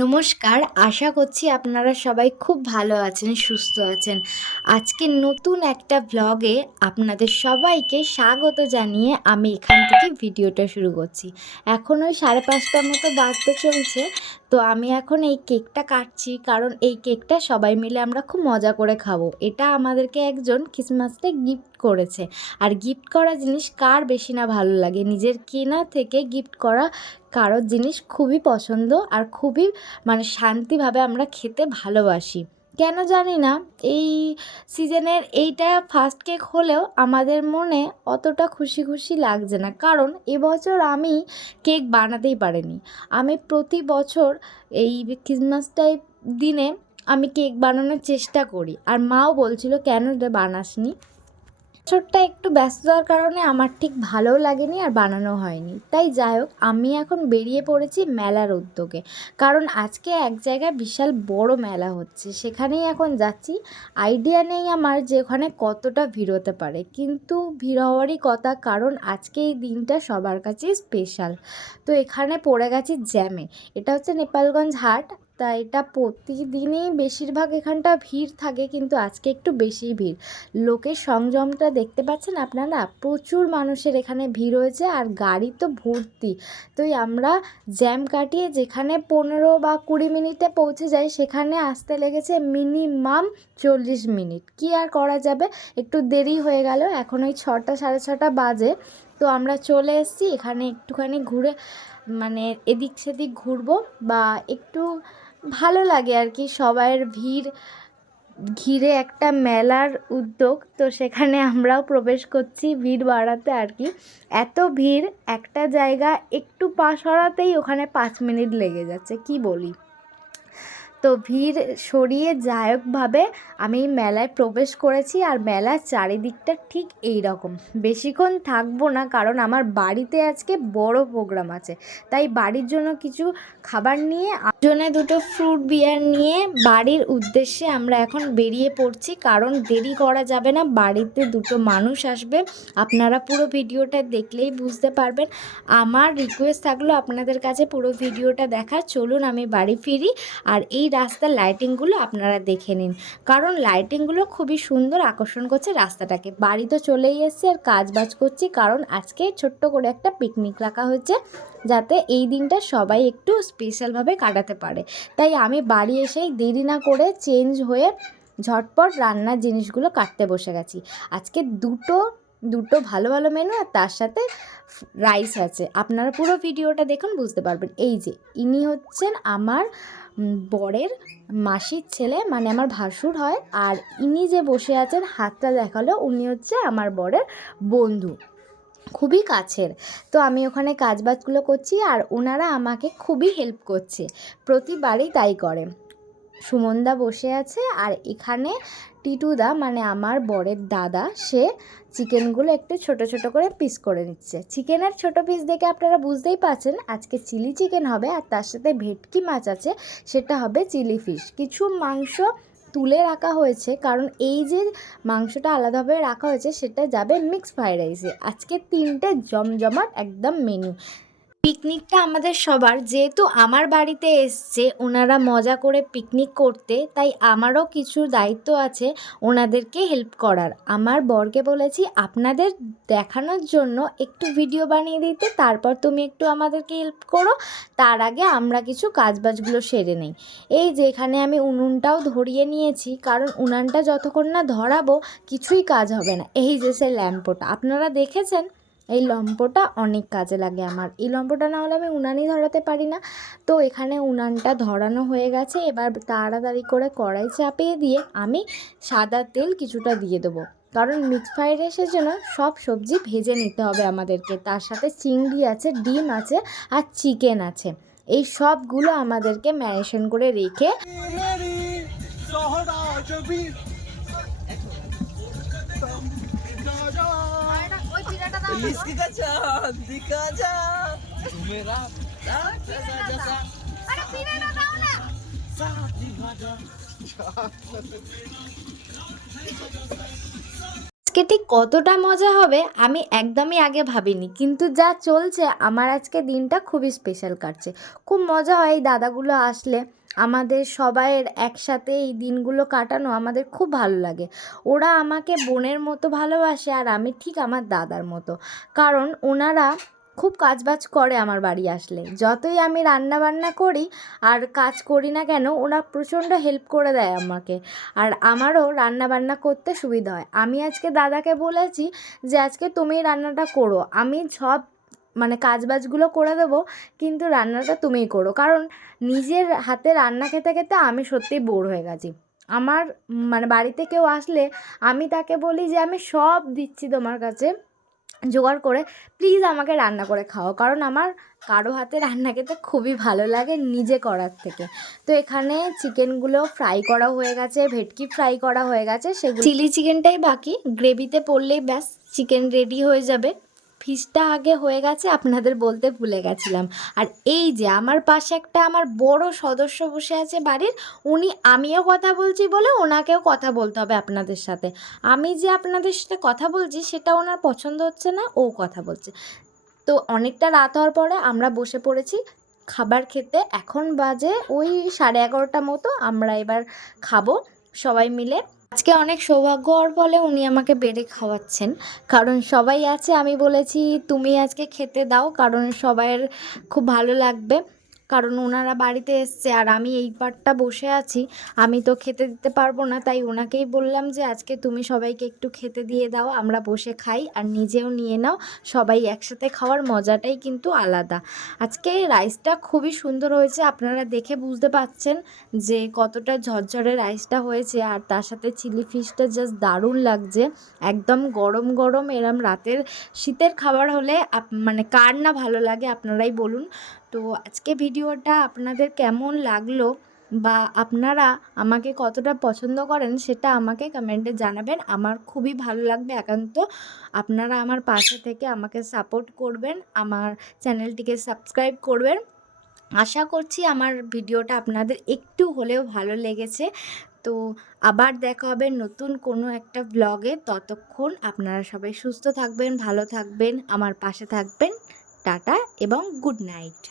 নমস্কার, আশা করছি আপনারা সবাই খুব ভালো আছেন, সুস্থ আছেন। আজকে নতুন একটা ব্লগে আপনাদের সবাইকে স্বাগত জানিয়ে আমি এখান থেকে ভিডিওটা শুরু করছি। এখন ওই 5:30টার মতো বাজতে চলছে। তো আমি এখন এই কেকটা কাটছি, কারণ এই কেকটা সবাই মিলে আমরা খুব মজা করে খাবো। এটা আমাদেরকে একজন ক্রিসমাস ডে গিফট করেছে। আর গিফট করা জিনিস কার বেশি না ভালো লাগে? নিজের কেনা থেকে গিফট করা কারোর জিনিস খুবই পছন্দ আর খুবই শান্তিভাবে আমরা খেতে ভালোবাসি। কেন জানি না, এই সিজনের এইটা ফার্স্ট কেক হলেও আমাদের মনে অতটা খুশি খুশি লাগছে না, কারণ এবছর আমি কেক বানাতেই পারিনি। আমি প্রতি বছর এই ক্রিসমাসটাই দিনে আমি কেক বানানোর চেষ্টা করি, আর মাও বলছিল কেন রে বানাসনি। বছরটা একটু ব্যস্ততার কারণে আমার ঠিক ভালোও লাগেনি আর বানানো হয়নি। তাই যাই হোক, আমি এখন বেরিয়ে পড়েছি মেলার উদ্যোগে, কারণ আজকে এক জায়গায় বিশাল বড় মেলা হচ্ছে, সেখানেই এখন যাচ্ছি। আইডিয়া নেই আমার যে ওখানে কতটা ভিড় হতে পারে, কিন্তু ভিড় হওয়ারই কথা, কারণ আজকে এই দিনটা সবার কাছেই স্পেশাল। তো এখানে পড়ে গেছি জ্যামে। এটা হচ্ছে নেপালগঞ্জ হাট। তা এটা প্রতিদিনই বেশিরভাগ এখানটা ভিড় থাকে, কিন্তু আজকে একটু বেশি ভিড়। লোকের সংযমটা দেখতে পাচ্ছেন আপনারা, প্রচুর মানুষের এখানে ভিড় হয়েছে আর গাড়ি তো ভর্তি। তো আমরা জ্যাম কাটিয়ে যেখানে 15 বা 20 মিনিটে পৌঁছে যাই, সেখানে আসতে লেগেছে মিনিমাম 40 মিনিট। কি আর করা যাবে, একটু দেরি হয়ে গেল। এখন ওই 6টা 6:30 বাজে। তো আমরা চলে এসেছি এখানে, একটুখানি ঘুরে এদিক সেদিক ঘুরবো, বা একটু ভালো লাগে আর কি। সবাইয়ের ভিড় ঘিরে একটা মেলার উদ্যোগ, তো সেখানে আমরাও প্রবেশ করছি ভিড় বাড়াতে আর কি। এত ভিড়, একটা জায়গা একটু পা সরাতেই ওখানে 5 মিনিট লেগে যাচ্ছে, কি বলি। তো ভিড় সরিয়ে যায়কভাবে আমি মেলায় প্রবেশ করেছি, আর মেলার চারিদিকটা ঠিক এই রকম। বেশিক্ষণ থাকবো না, কারণ আমার বাড়িতে আজকে বড় প্রোগ্রাম আছে। তাই বাড়ির জন্য কিছু খাবার নিয়ে, জন্য দুটো ফ্রুট বিয়ার নিয়ে বাড়ির উদ্দেশ্যে আমরা এখন বেরিয়ে পড়ছি, কারণ দেরি করা যাবে না। বাড়িতে দুটো মানুষ আসবে, আপনারা পুরো ভিডিওটা দেখলেই বুঝতে পারবেন। আমার রিকোয়েস্ট থাকলো আপনাদের কাছে পুরো ভিডিওটা দেখার। চলুন আমি বাড়ি ফিরি, আর এই রাস্তার লাইটিংগুলো আপনারা দেখে নিন, কারণ লাইটিংগুলো খুবই সুন্দর, আকর্ষণ করছে রাস্তাটাকে। বাড়ি তো চলেই এসেছি আর কাজ বাজ করছি, কারণ আজকে ছোট্ট করে একটা পিকনিক রাখা হয়েছে, যাতে এই দিনটা সবাই একটু স্পেশালভাবে কাটাতে পারে। তাই আমি বাড়ি এসেই দেরি না করে চেঞ্জ হয়ে ঝটপট রান্নার জিনিসগুলো কাটতে বসে গেছি। আজকে দুটো ভালো ভালো মেনু, আর তার সাথে রাইস আছে। আপনারা পুরো ভিডিওটা দেখুন, বুঝতে পারবেন। এই যে ইনি হচ্ছেন আমার বরের মাসির ছেলে, আমার ভাসুর হয়। আর ইনি যে বসে আছেন, হাতটা দেখালো, উনি হচ্ছে আমার বরের বন্ধু, খুবই কাছের। তো আমি ওখানে কাজবাজগুলো করছি, আর ওনারা আমাকে খুবই হেল্প করছে, প্রতিবারই তাই করে। সুমনদা বসে আছে, আর এখানে টিটুদা আমার বরের দাদা, সে চিকেনগুলো একটু ছোট ছোট করে পিস করে নিচ্ছে। চিকেনের ছোট পিস দেখে আপনারা বুঝতেই পারছেন আজকে চিলি চিকেন হবে, আর তার সাথে ভেটকি মাছ আছে, সেটা হবে চিলি ফিশ। কিছু মাংস তুলে রাখা হয়েছে, কারণ এই যে মাংসটা আলাদাভাবে রাখা হয়েছে, সেটা যাবে মিক্স ফ্রাইড রাইসে। আজকে 3টে জমজমাট একদম মেনু। পিকনিকটা আমাদের সবার, যেহেতু আমার বাড়িতে এসছে ওনারা মজা করে পিকনিক করতে, তাই আমারও কিছু দায়িত্ব আছে ওনাদেরকে হেল্প করার। আমার বরকে বলেছি আপনাদের দেখানোর জন্য একটু ভিডিও বানিয়ে দিতে, তারপর তুমি একটু আমাদেরকে হেল্প করো, তার আগে আমরা কিছু কাজবাজগুলো সেরে নেই। এই যে এখানে আমি উনুনটাও ধরিয়ে নিয়েছি, কারণ উনানটা যতক্ষণ না ধরাবো কিছুই কাজ হবে না। এই যে সেই ল্যাম্পটা আপনারা দেখেছেন, এই লম্পটা অনেক কাজে লাগে আমার। এই লম্পটা না হলে আমি উনানই ধরাতে পারি না। তো এখানে উনানটা ধরানো হয়ে গেছে, এবার তাড়াতাড়ি করে কড়াই চাপিয়ে দিয়ে আমি সাদা তেল কিছুটা দিয়ে দেবো, কারণ মিক্স ফ্রাইড রাইসের জন্য সব সবজি ভেজে নিতে হবে আমাদেরকে। তার সাথে চিংড়ি আছে, ডিম আছে, আর চিকেন আছে। এই সবগুলো আমাদেরকে ম্যারিনেশন করে রেখে इसकी का चांद दिखा जा मेरा साथ जैसा अरे पीने ना दाओ ना साथ दिखा जा। আজকে ঠিক কতটা মজা হবে আমি একদমই আগে ভাবিনি, কিন্তু যা চলছে আমার আজকে দিনটা খুবই স্পেশাল কাটছে। খুব মজা হয় এই দাদাগুলো আসলে, আমাদের সবাইয়ের একসাথে এই দিনগুলো কাটানো আমাদের খুব ভালো লাগে। ওরা আমাকে বোনের মতো ভালোবাসে আর আমি ঠিক আমার দাদার মতো, কারণ ওনারা খুব কাজবাজ করে আমার বাড়ি আসলে। যতই আমি রান্না বান্না করি আর কাজ করি না কেন, ওরা প্রচণ্ড হেল্প করে দেয় আমাকে, আর আমারও রান্না বান্না করতে সুবিধা হয়। আমি আজকে দাদাকে বলেছি যে আজকে তুমি রান্নাটা করো, আমি সব কাজবাজগুলো করে দেবো, কিন্তু রান্নাটা তুমিই করো, কারণ নিজের হাতে রান্না খেতে খেতে আমি সত্যিই বোর হয়ে গেছি। আমার বাড়িতে কেউ আসলে আমি তাকে বলি যে আমি সব দিচ্ছি তোমার কাছে জোগাড় করে, প্লিজ আমাকে রান্না করে খাও, কারণ আমার কারো হাতে রান্না খেতে খুবই ভালো লাগে নিজে করার থেকে। তো এখানে চিকেনগুলো ফ্রাই করা হয়ে গেছে, ভেটকি ফ্রাই করা হয়ে গেছে, সেগুলো চিলি চিকেনটাই বাকি, গ্রেভিতে পড়লেই ব্যাস চিকেন রেডি হয়ে যাবে। ফিশটা আগে হয়ে গেছে, আপনাদের বলতে ভুলে গেছিলাম। আর এই যে আমার পাশে একটা আমার বড় সদস্য বসে আছে বাড়ির, আমিও কথা বলছি বলে ওনাকেও কথা বলতে হবে আপনাদের সাথে। আমি যে আপনাদের সাথে কথা বলছি সেটা ওনার পছন্দ হচ্ছে না, ও কথা বলছে। তো অনেকটা রাত হওয়ার পরে আমরা বসে পড়েছি খাবার খেতে। এখন বাজে ওই 11:30 মতো, আমরা এবার খাবো সবাই মিলে। আজকে অনেক সৌভাগ্য হওয়ার ফলে উনি আমাকে বেড়ে খাওয়াচ্ছেন, কারণ সবাই আছে। আমি বলেছি তুমি আজকে খেতে দাও, কারণ সবাইয়ের খুব ভালো লাগবে, কারণ ওনারা বাড়িতে এসছে আর আমি এই পাটটা বসে আছি, আমি তো খেতে দিতে পারবো না। তাই ওনাকেই বললাম যে আজকে তুমি সবাইকে একটু খেতে দিয়ে দাও, আমরা বসে খাই আর নিজেও নিয়ে নাও, সবাই একসাথে খাওয়ার মজাটাই কিন্তু আলাদা। আজকে রাইসটা খুবই সুন্দর হয়েছে, আপনারা দেখে বুঝতে পারছেন যে কতটা ঝরঝরে রাইসটা হয়েছে, আর তার সাথে চিলি ফিশটা জাস্ট দারুণ লাগছে। একদম গরম গরম এরম রাতের শীতের খাবার হলে কার না ভালো লাগে আপনারাই বলুন। তো আজকে ভিডিওটা আপনাদের কেমন লাগলো বা আপনারা আমাকে কতটা পছন্দ করেন সেটা আমাকে কমেন্টে জানাবেন। আমার খুবই ভালো লাগবে একান্ত আপনারা আমার পাশে থেকে আমাকে সাপোর্ট করবেন, আমার চ্যানেলটিকে সাবস্ক্রাইব করবেন। আশা করছি আমার ভিডিওটা আপনাদের একটু হলেও ভালো লেগেছে। তো আবার দেখা হবে নতুন কোনো একটা ব্লগে। ততক্ষণ আপনারা সবাই সুস্থ থাকবেন, ভালো থাকবেন, আমার পাশে থাকবেন। টাটা এবং গুড নাইট।